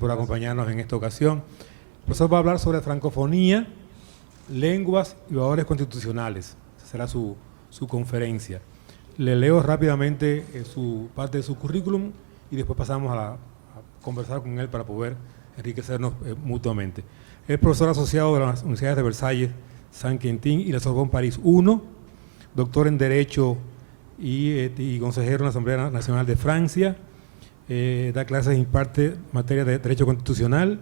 por acompañarnos en esta ocasión. El profesor va a hablar sobre francofonía, lenguas y valores constitucionales. Esa será su conferencia. Le leo rápidamente parte de su currículum y después pasamos a conversar con él para poder enriquecernos mutuamente. Es profesor asociado de las Universidades de Versalles, Saint-Quentin y la Sorbonne París I, doctor en Derecho y consejero en la Asamblea Nacional de Francia. Da clases e imparte materia de Derecho Constitucional.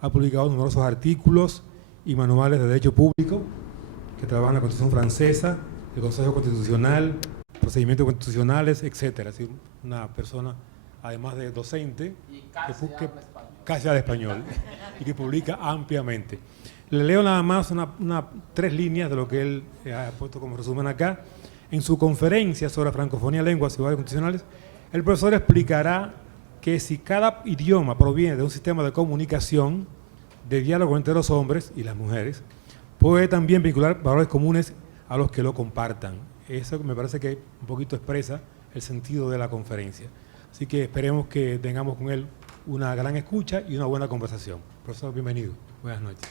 Ha publicado numerosos artículos y manuales de Derecho Público que trabajan en la Constitución francesa, el Consejo Constitucional, procedimientos constitucionales, etc. Es decir, una persona, además de docente, que casi habla español y que publica ampliamente. Le leo nada más 3 líneas de lo que él ha puesto como resumen acá. En su conferencia sobre francofonía, lenguas y valores constitucionales, el profesor explicará que si cada idioma proviene de un sistema de comunicación, de diálogo entre los hombres y las mujeres, puede también vincular valores comunes a los que lo compartan. Eso me parece que un poquito expresa el sentido de la conferencia. Así que esperemos que tengamos con él una gran escucha y una buena conversación. Profesor, bienvenido. Buenas noches.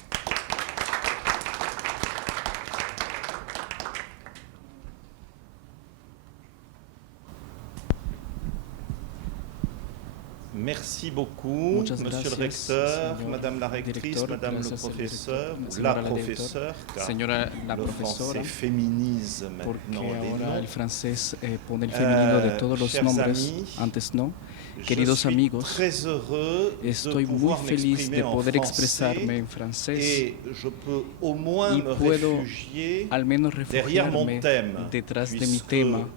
Merci beaucoup, Monsieur le recteur, Madame la rectrice, Madame le professeur, la professeure, car le français féminise maintenant les noms. El francés pone el femenino de todos los nombres, antes no. Queridos amigos, estoy muy feliz de poder expresarme en francés y puedo al menos refugiarme detrás de mi tema.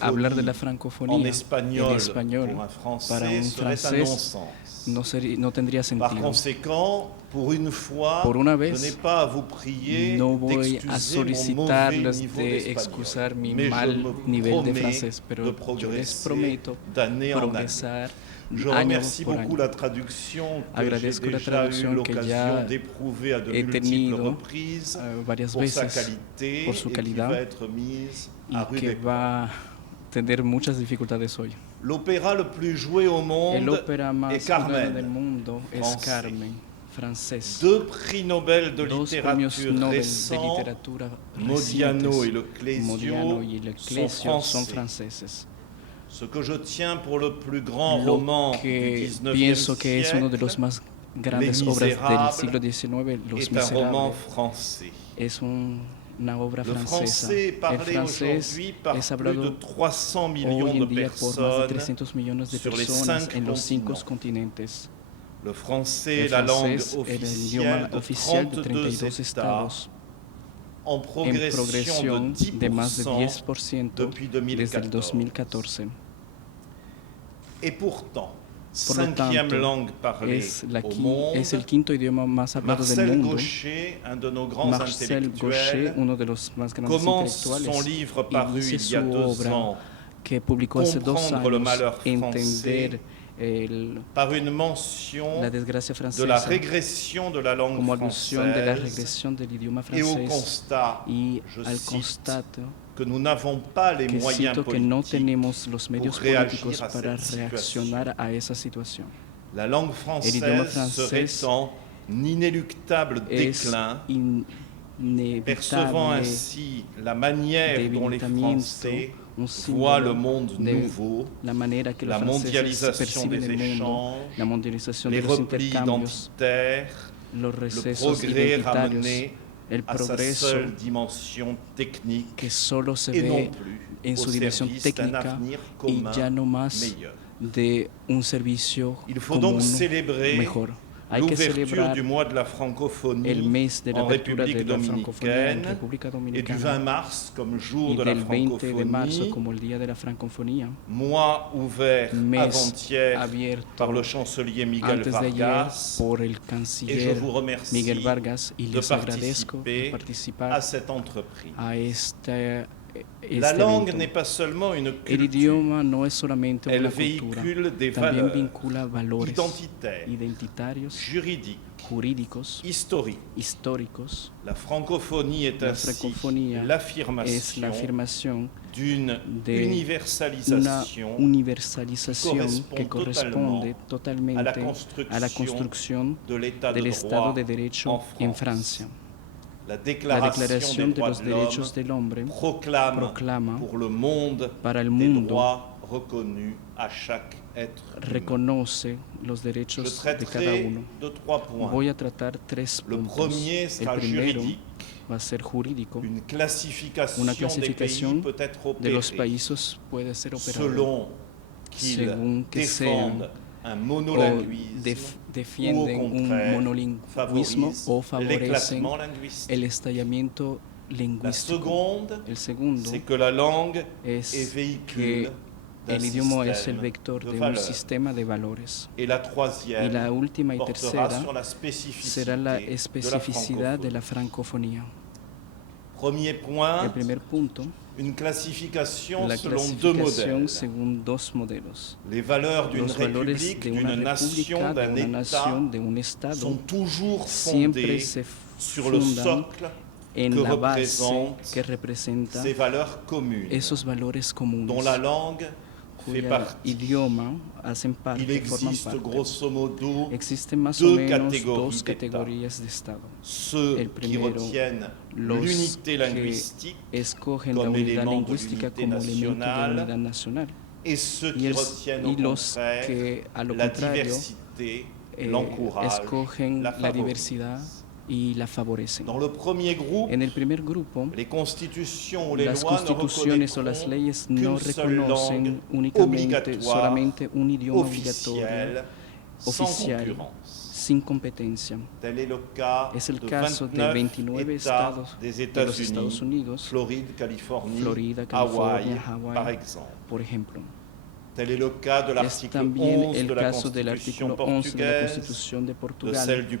Hablar de la francofonía en español para un francés no tendría sentido. Por una vez, no voy a solicitarles de excusar mi mal nivel de francés, pero yo les prometo progresar año por año. Agradezco la traducción que ya he tenido varias veces por su calidad y que va a tener muchas dificultades hoy. El ópera más jugado del mundo es Carmen, francés. Dos premios Nobel de literatura Modiano y Leclésio son franceses. Lo que pienso que es uno de los más grandes obras del siglo XIX, Los Miserables, es una obra francesa. El francés es hablado hoy en día por más de 300 millones de personas en los 5 continentes. El francés es el idioma oficial de 32 estados, en progresión de más de 10% desde el 2014. Por lo tanto, es el quinto idioma más hablado del mundo. Marcel Gauchet, uno de los más grandes intelectuales, inicia su obra que publicó hace 2 años, Entender la desgracia francesa, como alusión de la regresión del idioma francés y al constato que siento que no tenemos los medios políticos para reaccionar a esa situación. El idioma francés es inevitable debilitamiento, un símbolo de la manera que los franceses perciben el mundo, la mundialización de los intercambios, los recesos identitarios, el progreso que solo se ve en su dimensión técnica y ya no más de un servicio común mejor. Hay que celebrar el mes de la apertura de la francofonía en República Dominicana y del 20 de marzo como el Día de la Francofonía, mes abierto antes de ayer por el canciller Miguel Vargas, y les agradezco de participar a este evento. El idioma no es solamente una cultura, también vincula valores identitarios, jurídicos, históricos. La francophonie est ainsi l'affirmation d'une universalisation que corresponde totalmente a la construcción del Estado de Derecho en Francia. La Declaration de los Derechos del Hombre proclama para el mundo reconoce los derechos de cada uno. Voy a tratar 3 puntos. El primero va a ser jurídico. Una clasificación de los países puede ser operada según que sean o defienden un monolingüismo o favorecen el estallamiento lingüístico. El segundo es que el idioma es el vector de un sistema de valores. Y la última y tercera será la especificidad de la francofonía. El primer punto, la clasificación según 2 modelos. Los valores de una república, de una nación, de un Estado, siempre se fundan en la base que representa esos valores comunes, cuyo idioma forman parte. Existen más o menos 2 categorías de Estado. El primero, los que escogen la unidad lingüística como elemento de unidad nacional. Y los que, a lo contrario, escogen la diversidad y la favorecen. En el primer grupo, las constituciones o las leyes no reconocen únicamente solamente un idioma obligatorio oficial sin competencia. Es el caso de 29 estados de los Estados Unidos, Florida, California, Hawái, por ejemplo. Es también el caso del artículo 11 de la Constitución de Portugal, del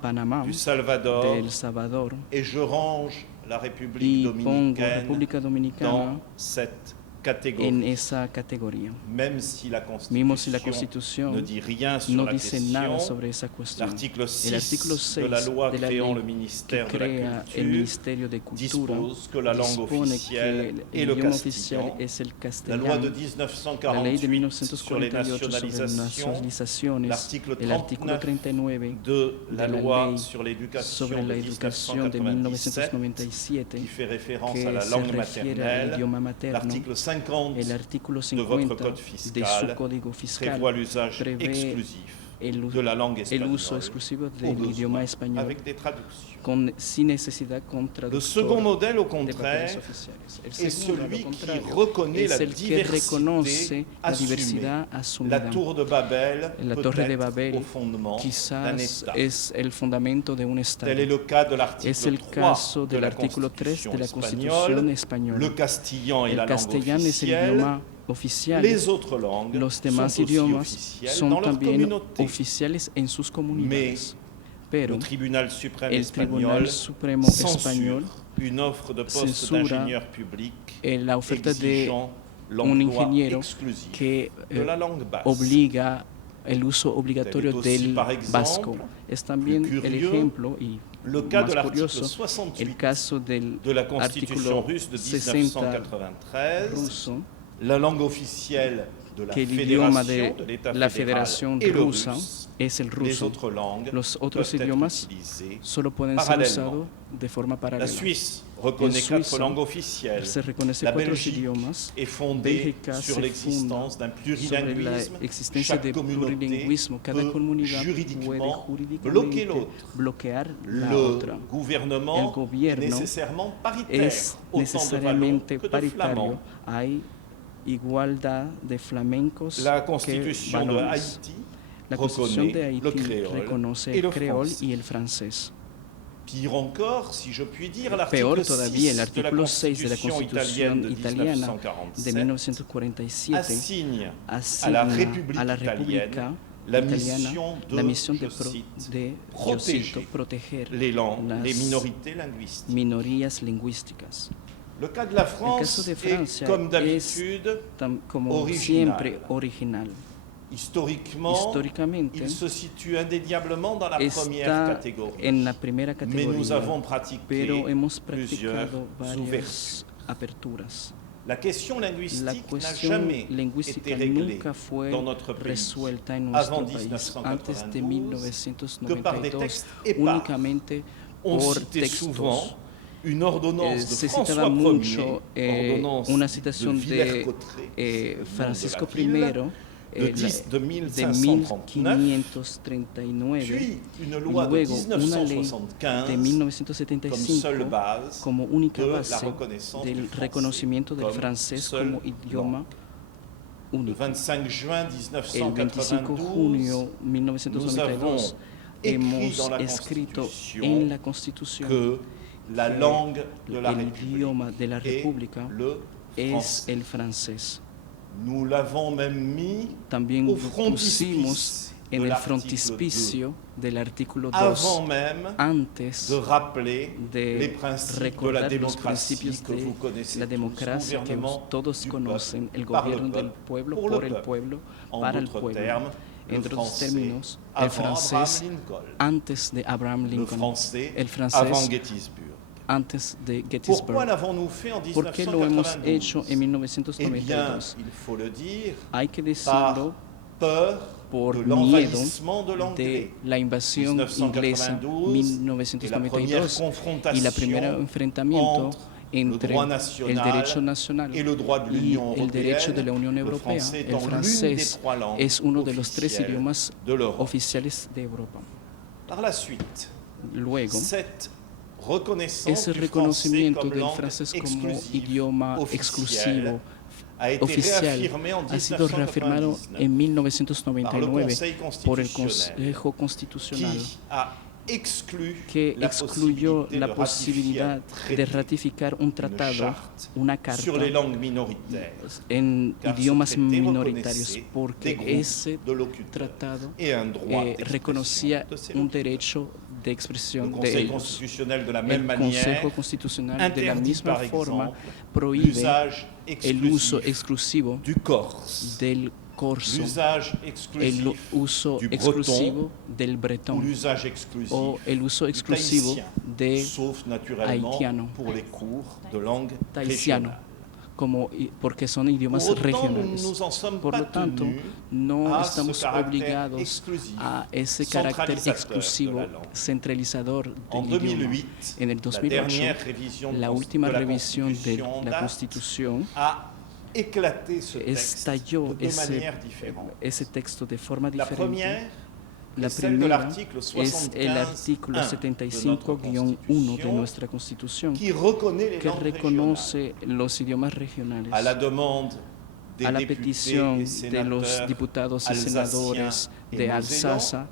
Panamá, del Salvador, y pongo República Dominicana en esa categoría, mismo si la Constitución no dice nada sobre esa cuestión. El artículo 6 de la ley que crea el Ministerio de Cultura dispone que el idioma oficial es el castellano. La ley de 1948 sobre las nacionalizaciones, el artículo 39 de la ley sobre la educación de 1997, que se refiere al idioma materno. El artículo 50 de su Código Fiscal prevé el uso exclusivo del idioma español sin necesidad con traductor de papeles oficiales. El segundo, al contrario, es el que reconoce la diversidad asumida. La Torre de Babel quizás es el fundamento de un Estado. Es el caso del artículo 3 de la Constitución española. El castellano es el idioma oficial. Los demás idiomas son también oficiales en sus comunidades. Pero el Tribunal Supremo Español censura la oferta de un ingeniero que obliga el uso obligatorio del vasco. Es también el ejemplo, y más curioso, el caso del artículo 60 ruso, que el idioma de la Federación Rusa es el ruso. Los otros idiomas solo pueden ser usados de forma paralela. En Suiza se reconoce 4 idiomas. Bélgica se funda sobre la existencia de plurilingüismo. Cada comunidad puede jurídicamente bloquear la otra. El gobierno es necesariamente paritario. Hay igualdad de flamencos que valores. La Constitución de Haití reconoce el creol y el francés. Peor todavía, el artículo 6 de la Constitución italiana de 1947 asigna a la República Italiana la misión de proteger las minorías lingüísticas. El caso de Francia es, como siempre, original. Históricamente il se situe indéniablement dans la première está catégorie. en la primera Mais nous categoría, avons pratiqué pero hemos plusieurs practicado varias ouvertures. aperturas. La question La linguistique n'a cuestión jamais été lingüística réglée nunca fue dans notre pays resuelta en avant nuestro país antes de 1992 que par des 1992, textes épars. únicamente On por citait souvent textos. une ordonnance de Se François citaba mucho Ier, ordonnance una de citación de Villers-Cotterêts, Francisco nom de la ville, I de de 1539, 1539 puis une y loi de luego una ley de 1975 comme 1975 seule base como única de la base reconnaissance del du français reconocimiento del comme francés seule como idioma Le único. 25 juin El 25 de 1992, junio de nous avons 1992 écrit hemos dans la escrito Constitution en la Constitución que la langue de la el République idioma de la est República le es français. el francés. Nous l'avons même mis También au lo frontispice pusimos en de el l'article 2, frontispicio del artículo 2 avant même antes de rappeler les de principes de la recordar los démocratie principios que vous de connaissez la tous, democracia que gouvernement todos du conocen, peuple, el par le gobierno del peuple, pueblo, pour por le el peuple. pueblo, En para el d'autres pueblo. termes, le En otros français términos, el avant francés Abraham Lincoln, antes de Abraham le Lincoln, français el avant francés Gettysburg. antes de Pourquoi Gettysburg. l'avons-nous fait en ¿Por qué lo hemos 1992? hecho en Eh bien, 1992? il faut le dire, Hay que par decirlo peur por de miedo l'envahissement de l'anglais. de la invasión inglesa 1992 y la primera enfrentamiento entre le droit el national derecho nacional et le droit de y l'Union el derecho de la européenne. Unión Le Europea. français El étant l'une des francés trois langues es uno de los tres officielles idiomas de l'Europe. oficiales de Europa. Par la suite, Luego, cette reconnaissance ese du reconocimiento français comme del langue francés como exclusive, idioma officielle, exclusivo a été oficial réaffirmé en ha sido reafirmado en 1999 por el 1999 Consejo Constitucional, qui a exclu que la excluyó possibilité la de posibilidad ratifier de un traité, ratificar un tratado, charte una carta sur les langues minoritaires, en car ce idiomas traité minoritarios, reconnaissait porque des groupes ese de locuteurs tratado et un droit d'expression reconocía de ces un locuteurs. derecho de Le expresión de Conseil ellos. constitutionnel, de la même El manière, Consejo Constitucional de la interdit misma par forma exemple prohíbe l'usage el uso exclusif exclusivo du corse, del corso, l'usage el exclusif uso du exclusivo del ou bretón l'usage exclusif o el uso du exclusivo tahitien, de sauf naturellement haïtiano. pour les cours de langue tahitiano, régionale. porque son idiomas Pour autant, regionales. nous en sommes Por pas lo tanto, tenus no à ce estamos caractère obligados exclusif, a ese carácter centralisateur exclusivo, de la langue. centralizador En del idioma. 2008, En el la 2008, dernière révision la de última la revisión de Constitution la date Constitución a éclaté ce texte estalló de deux manières différentes. ese texto de forma La diferente. première La es celle de primera l'article es el artículo 75-1 de nuestra Constitución, qui reconnaît les que langues régionales reconoce los idiomas regionales à la demande des a la députés petición et de los sénateurs diputados y alsaciens senadores et de mosellans Alsacia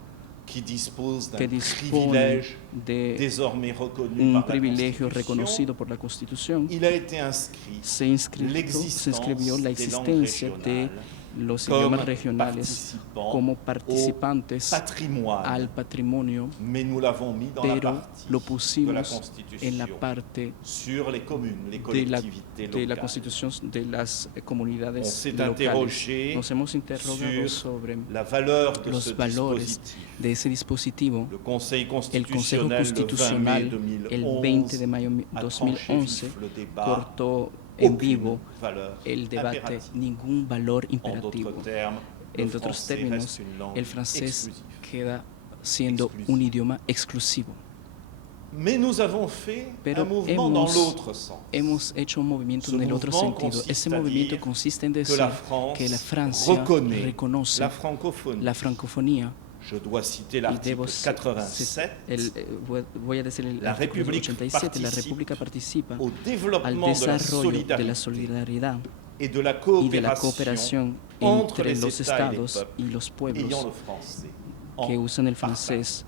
qui disposent que d'un dispone privilège de désormais reconnu un par la privilegio Constitution. reconocido por la Constitución. Il a été inscrit Se inscribió la des langues existencia de régionales los comme idiomas regionales participant como au participantes patrimoine, al patrimonio, mais nous l'avons mis dans la pero partie lo de la pusimos Constitution en la parte sur les communes, les de la, collectivités de la locales. Constitución de las On comunidades s'est locales. interrogé Nos hemos interrogado sur sobre la valeur de ce los valores dispositif. de ese dispositivo. Le Conseil El Consejo constitutionnel Constitucional le 20 mai el 2011 20 de mayo a 2011 tranché vif le débat, cortó en aucune vivo valeur el debate, impérative. ningún valor En imperativo. d'autres termes, le En otros français términos, reste une langue el francés exclusive. queda siendo Exclusive. un idioma exclusivo. Mais nous avons fait Pero un mouvement dans hemos, l'autre sens. hemos hecho un movimiento Ce en el otro mouvement sentido. consiste Ese à movimiento dire consiste en que decir la France que la Francia reconnaît reconoce la francophonie. la francofonía. Je dois citer Y l'article debo 87. voy a decir el La artículo République 87. La participe República participa au al développement de la desarrollo de la solidarité solidaridad et de la y de la coopération cooperación entre entre les los États et les estados peuples y los ayant pueblos le français que en usan el partage. francés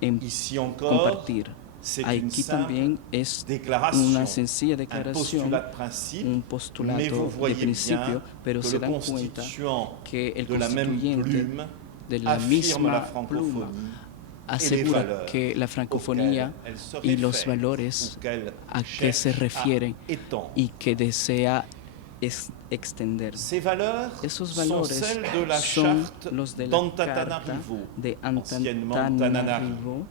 en Ici encore, compartir. c'est une Aquí simple también es déclaration, una sencilla un declaración, postulat de principe, un mais postulato vous de voyez principio, bien pero que se le dan cuenta constituant que el de la même constituyente plume de la affirme la misma pluma francophonie asegura valeurs que la francofonía auxquelles elle se y los réfère, valores auxquelles a que se cherche refieren à étendre. y que desea extender. Esos Sont valores celles de la son charte los de la Carta d'Antananarivo, de anciennement Antananarivo,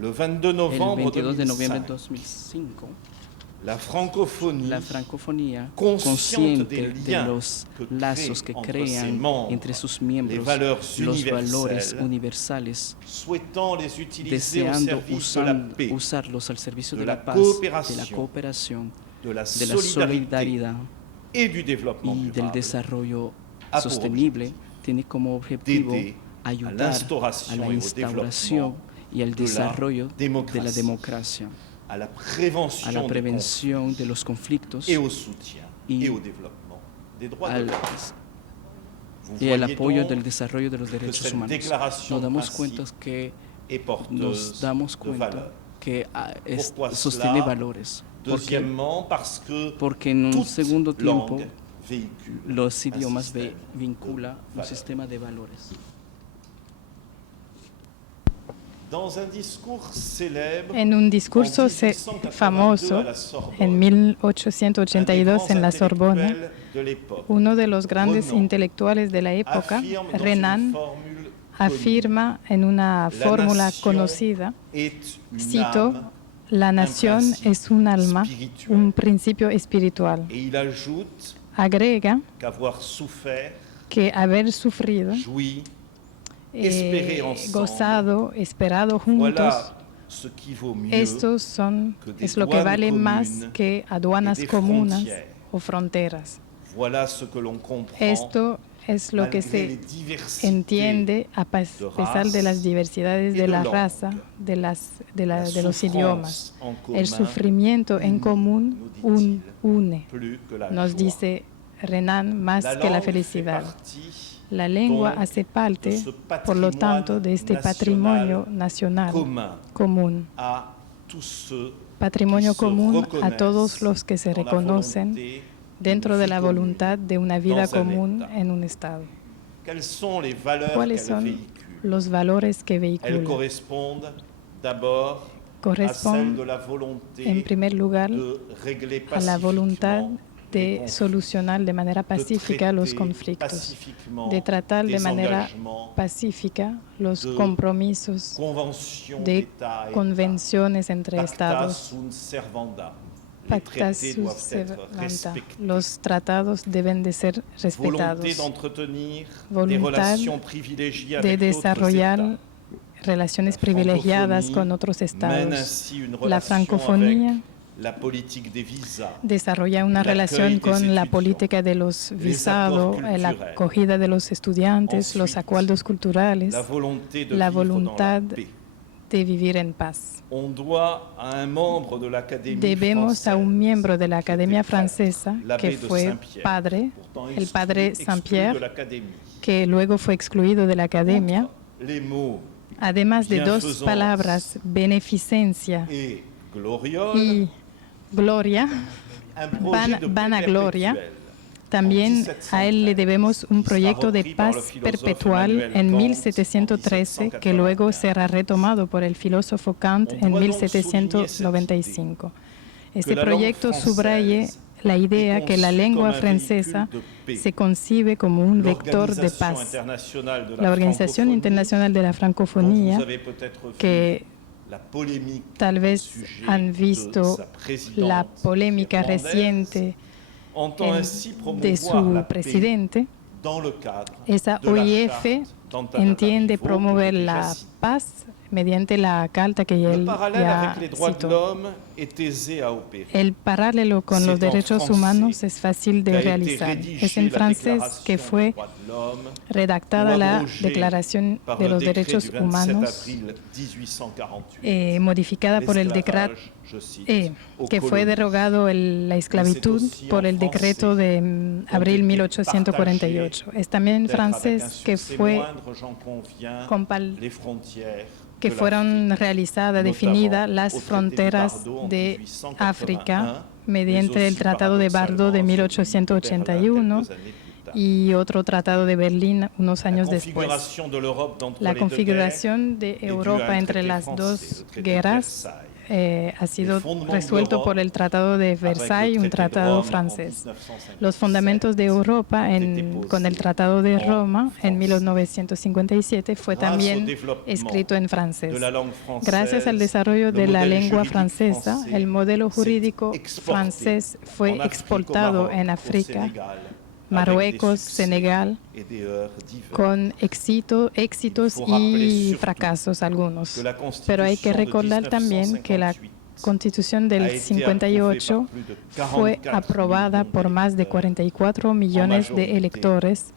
le 22 el novembre 22 de noviembre de 2005. 2005. La francofonía, La francofonía, consciente consciente des de liens los que lazos que crée entre ses crean membres entre sus les miembros valeurs los valores universelles, universales, souhaitant les utiliser au deseando service de la paix, usarlos al servicio de de la la paz, de la coopération, cooperación, de la de la solidarité solidaridad et du développement y del durable, desarrollo a pour sostenible, objectif tiene como objetivo d'aider à ayudar a l'instauration la et au instauración y al de la desarrollo de la démocratie, democracia, à la a prévention, la des prevención de los conflictos conflits et au soutien y et au développement des droits de al, l'homme. Vous y el voyez apoyo donc del desarrollo de los derechos cette humanos. déclaration Nos de damos principe cuenta que est porteuse nos damos de cuenta valeurs. que Pourquoi sostiene cela? valores. Deuxièmement, parce que Porque en un toute segundo tiempo langue véhicule los un idiomas système vincula de un valeurs. sistema de valores. Dans un discours célèbre, En un discurso famoso en 1882 en la Sorbona, uno de los grandes intelectuales de la época, Renan, afirma en una fórmula conocida, cito, la nación es un alma, un principio espiritual. et il ajoute Agrega qu'avoir souffert, que haber sufrido, joui, espéré ensemble, gozado, esperado juntos, voilà ce qui vaut mieux es lo que vale más que aduanas comunas o fronteras. Voilà ce que l'on comprend Esto es lo que malgré les se diversités entiende a pesar de las diversidades de la raza, de los idiomas. en commun, El sufrimiento en común une, plus que la nos joie. dice Renan, más La que la langue fait felicidad. partie La lengua donc, hace parte, de ce por lo tanto, de este patrimonio nacional común. à tous ceux Patrimonio qui se común a reconnaissent todos los que se dans la reconocen volonté dentro d'une de vie la commune. voluntad de una vida dans un común État. en un Estado. Quelles sont les valeurs ¿Cuáles qu'elle son véhicule? los valores que Elles vehicula? correspondent d'abord à celle Corresponden, de la volonté en primer lugar, de régler a la voluntad pacifiquement les de conflits, solucionar de manera de pacífica los traiter conflictos, pacifiquement de tratar de des manera engagements, pacífica los de compromisos conventions de d'État à État, convenciones entre pacta Estados, sunt servanda. Les pacta traités sunt doivent être servanda. respectés. Los tratados deben de ser Volonté respetados. d'entretenir des Voluntad relations privilégiées de avec d'autres desarrollar États. relaciones La privilegiadas francophonie con otros mène estados. ainsi une La relation francofonía avec la politique des visas, desarrolla una l'accueil relación des con la étudiants, política de los visados, accords la culturels. acogida de los estudiantes, los Ensuite, acuerdos culturales, la volonté de la vivre voluntad dans la paix. de vivir en paz. On doit à un membre de l'Académie Debemos a un française, miembro de la Academia était prêtre, Francesa, l'abbé que de fue Saint-Pierre, padre, pourtant el padre exclu de Saint-Pierre, l'Académie. que luego fue excluido de la Academia, Les mots además de dos bienfaisance palabras, beneficencia et gloriole, y gloria, un projet de paix vanagloria. perpétuelle. También a él le debemos un proyecto de paz perpetual en 1713 que luego será retomado por el filósofo Kant en 1795. Este proyecto subraya la idea que la lengua francesa se concibe como un vector de paz. La Organización Internacional de la Francofonía, que tal vez han visto la polémica reciente de su presidente, esa OIF entiende promover la paz mediante la carta que él ya citó. El paralelo con los derechos humanos es fácil de realizar. Es en francés que fue redactada la Declaración de los Derechos Humanos, modificada por el decreto, que fue derogado la esclavitud por el decreto de abril 1848. Es también en francés que fue que fueron realizadas, definidas las fronteras de África mediante el Tratado de Bardo de 1881 y otro Tratado de Berlín unos años después. La configuración de Europa entre las dos guerras ha sido resuelto por el Tratado de Versalles, un tratado francés. Los fundamentos de Europa con el Tratado de Roma en 1957 fue también escrito en francés. Gracias al desarrollo de la lengua francesa, el modelo jurídico francés fue exportado en África, Marruecos, Senegal, con éxitos y fracasos algunos. Pero hay que recordar también que la Constitución del 58 fue aprobada por más de 44 millones de electores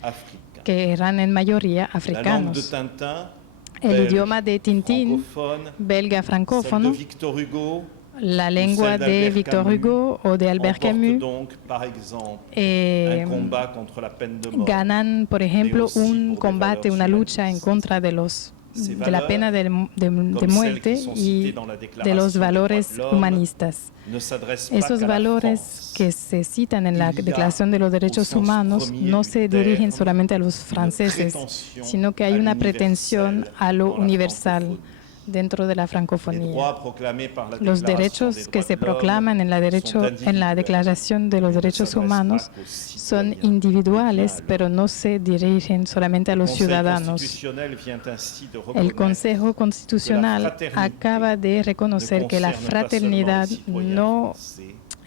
que eran en mayoría africanos. El idioma de Tintín, belga francófono, la lengua de Victor Hugo o de Albert Camus ganan, por ejemplo, un combate, una lucha en contra de la pena de muerte y de los valores humanistas. Esos valores que se citan en la Declaración de los Derechos Humanos no se dirigen solamente a los franceses, sino que hay una pretensión a lo universal dentro de la francofonía. Los derechos que se proclaman en la Declaración de los Derechos Humanos son individuales, pero no se dirigen solamente a los ciudadanos. El Consejo Constitucional acaba de reconocer que la fraternidad no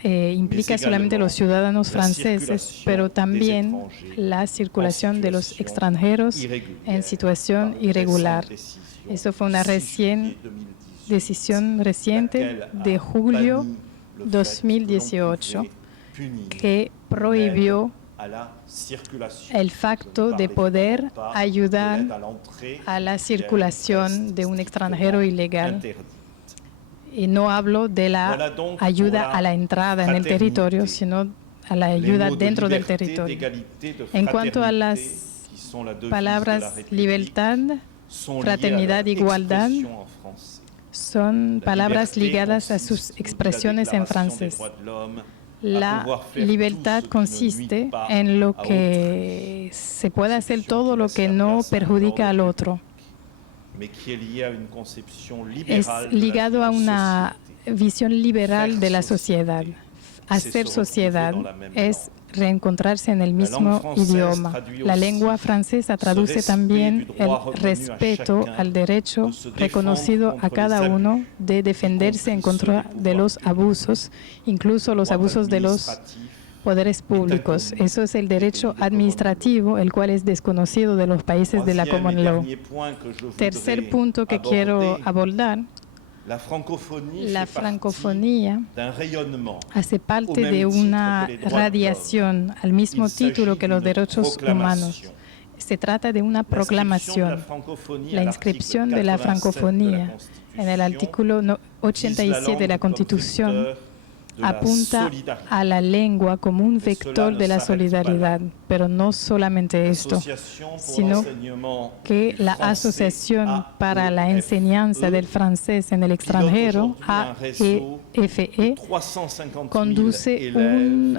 implica solamente los ciudadanos franceses, pero también la circulación de los extranjeros en situación irregular. Eso fue una decisión reciente de julio 2018 que prohibió el facto de poder ayudar a la circulación de un extranjero ilegal. Y no hablo de la ayuda a la entrada en el territorio, sino a la ayuda dentro del territorio. En cuanto a las palabras libertad, fraternidad, igualdad, son palabras ligadas a sus expresiones en francés. La libertad consiste en lo que se puede hacer todo lo que no perjudica al otro. Es ligado a una visión liberal de la sociedad. Hacer sociedad es reencontrarse en el mismo idioma. La lengua francesa traduce también el respeto al derecho reconocido a cada uno de defenderse en contra de los abusos, incluso los abusos de los poderes públicos. Eso es el derecho administrativo, el cual es desconocido de los países de la Common Law. Tercer punto que quiero abordar. La francofonía hace parte de una radiación al mismo título que los derechos humanos. Se trata de una proclamación. La inscripción de la francofonía en el artículo 87 de la Constitución apunta a la lengua como un vector de la solidaridad, pero no solamente esto, sino que la Asociación para la Enseñanza del Francés en el extranjero, AEFE, conduce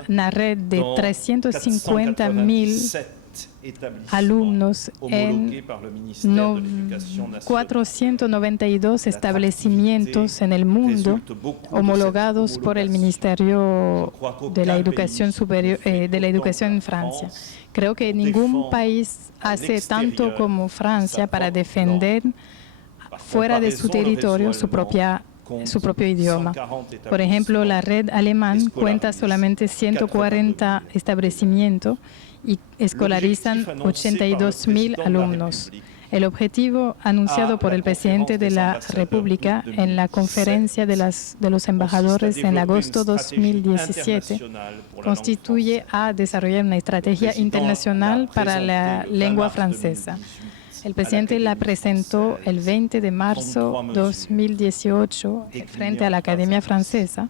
una red de 350.000 alumnos en 492 establecimientos en el mundo homologados por el Ministerio de la Educación Superior, de la Educación en Francia. Creo que ningún país hace tanto como Francia para defender fuera de su territorio su propio idioma. Por ejemplo, la red alemán cuenta solamente 140 establecimientos y escolarizan 82.000 alumnos. El objetivo anunciado por el presidente de la República en la conferencia de los embajadores en agosto de 2017 constituye a desarrollar una estrategia internacional para la lengua francesa. El presidente la presentó el 20 de marzo de 2018 frente a la Academia Francesa.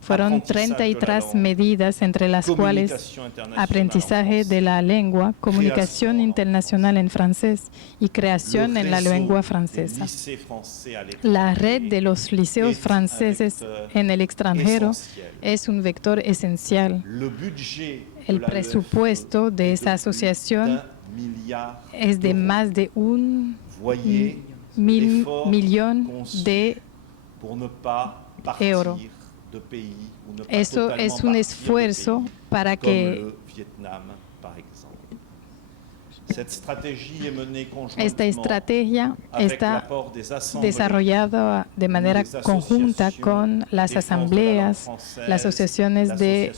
Fueron 33 medidas, entre las cuales aprendizaje de la lengua, comunicación internacional en francés y creación en la lengua francesa. La red de los liceos franceses en el extranjero es un vector esencial. El presupuesto de esa asociación es de más de $1 millón de euro. Eso es un esfuerzo para que esta estrategia está desarrollada de manera conjunta con las asambleas, las asociaciones de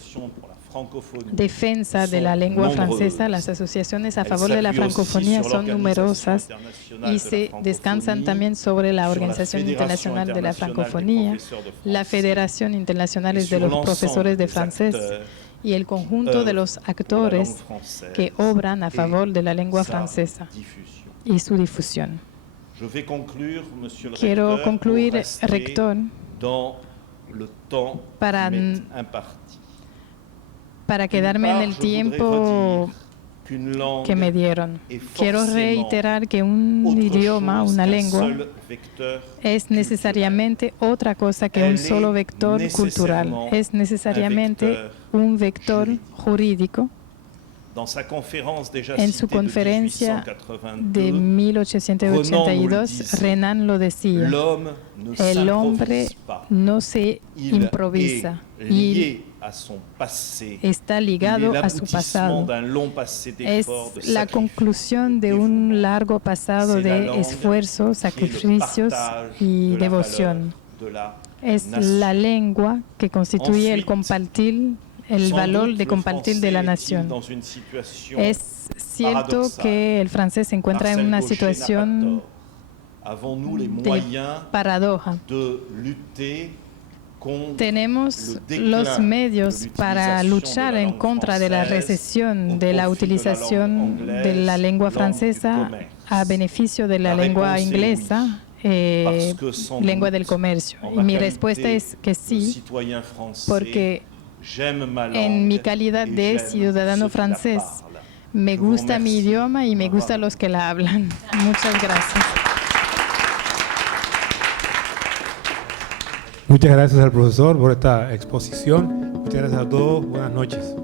defensa de la lengua francesa. Las asociaciones a favor de la francofonía son numerosas y se descansan también sobre la Organización Internacional de la Francofonía, la Federación Internacional de los Profesores de Francés y el conjunto de los actores que obran a favor de la lengua francesa y su difusión. Quiero concluir, rector, para quedarme en el tiempo que me dieron. Quiero reiterar que un idioma, una lengua, es necesariamente otra cosa que un solo vector cultural. Es necesariamente un vector jurídico. En su conferencia de 1882, Renan lo decía: el hombre no se improvisa y está ligado a su pasado. Es la conclusión de un largo pasado de esfuerzos, sacrificios y devoción. Es la lengua que constituye el compartir, el valor de compartir de la nación. Es cierto que el francés se encuentra en una situación de paradoja. Tenemos los medios para luchar en contra de la recesión de la utilización de la lengua francesa a beneficio de la lengua inglesa, lengua del comercio. Y mi respuesta es que sí, porque en mi calidad de ciudadano francés me gusta mi idioma y me gustan los que la hablan. Muchas gracias. Muchas gracias al profesor por esta exposición. Muchas gracias a todos. Buenas noches.